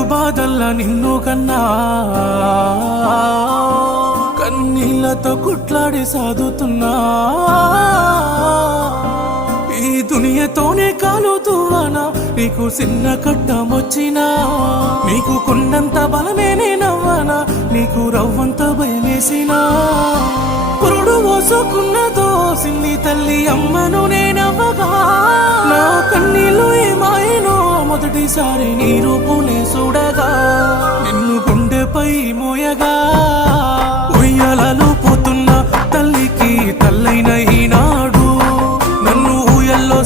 రైతు బాధల్ల నిన్ను కన్నా. కన్నీళ్ళతో కుట్లాడి సాదుతున్నా. ఈ దునియతోనే కాలుతువానా? నీకు చిన్న కట్టమొచ్చినా? నీకు కొన్నంత బలమే నేనవ్వానా? నీకు రవ్వంత భయమేసినా? పురుడు మోసుకున్నదో సిన్ని తల్లి అమ్మను మొదటిసారి నీ రూపునే చూడగా నిన్ను గుండెపై మోయగా. ఉయ్యాలలో పోతున్న తల్లికి తల్లైన ఈనాడు నన్ను ఊయల్లో